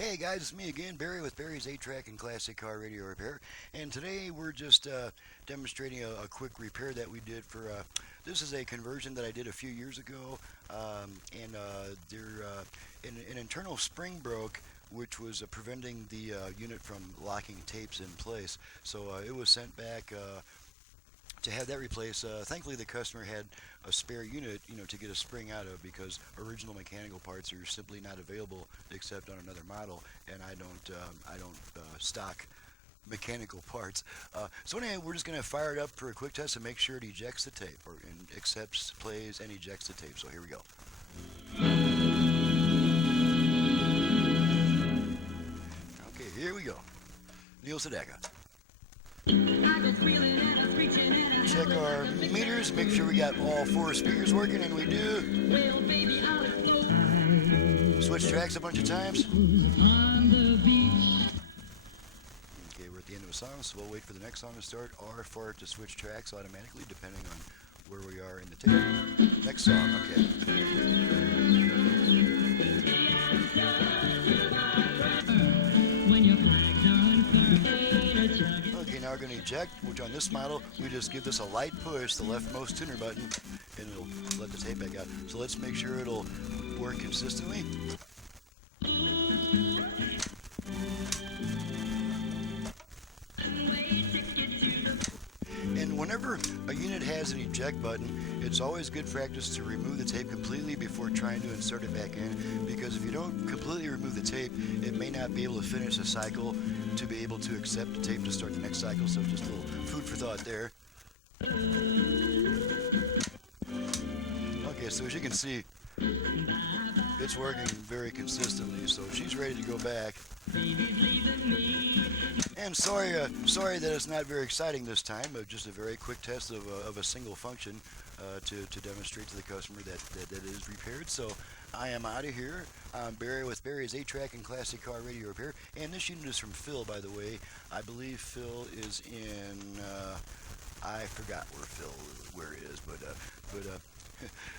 Hey guys, it's me again, Barry with Barry's 8-Track and Classic Car Radio Repair. And today we're just demonstrating a quick repair that we did for, this is a conversion that I did a few years ago. An internal spring broke, which was preventing the unit from locking tapes in place. So it was sent back to have that replaced. Thankfully, the customer had a spare unit, to get a spring out of, because original mechanical parts are simply not available except on another model, and I don't stock mechanical parts. So anyway, we're just gonna fire it up for a quick test and make sure it ejects the tape, and accepts, plays, and ejects the tape. So here we go. Okay, here we go. Neil Sedaka. Check our meters, make sure we got all 4 speakers working, and we do. Switch tracks a bunch of times. Okay, we're at the end of a song, so we'll wait for the next song to start, or for it to switch tracks automatically, depending on where we are in the tape. Next song, okay. Now we're going to eject, which on this model, we just give this a light push, the leftmost tuner button, and it'll let the tape back out. So let's make sure it'll work consistently. And whenever a unit has an eject button, it's always good practice to remove the tape completely before trying to insert it back in, because if you don't completely remove the tape, it may not be able to finish the cycle to be able to accept the tape to start the next cycle. So just a little food for thought there. Okay, so as you can see, it's working very consistently, so she's ready to go back. And sorry that it's not very exciting this time, but just a very quick test of a single function to demonstrate to the customer that it is repaired. So I am out of here. I'm Barry with Barry's 8-Track and Classic Car Radio Repair, and this unit is from Phil, by the way. I believe Phil is in, I forgot where it is,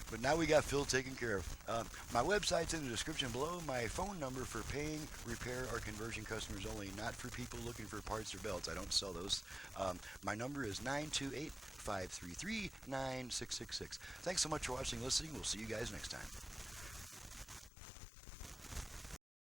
but now we got Phil taken care of. My website's in the description below. My phone number for paying, repair, or conversion customers only, not for people looking for parts or belts. I don't sell those. My number is 928-533-9666. Thanks so much for watching and listening. We'll see you guys next time.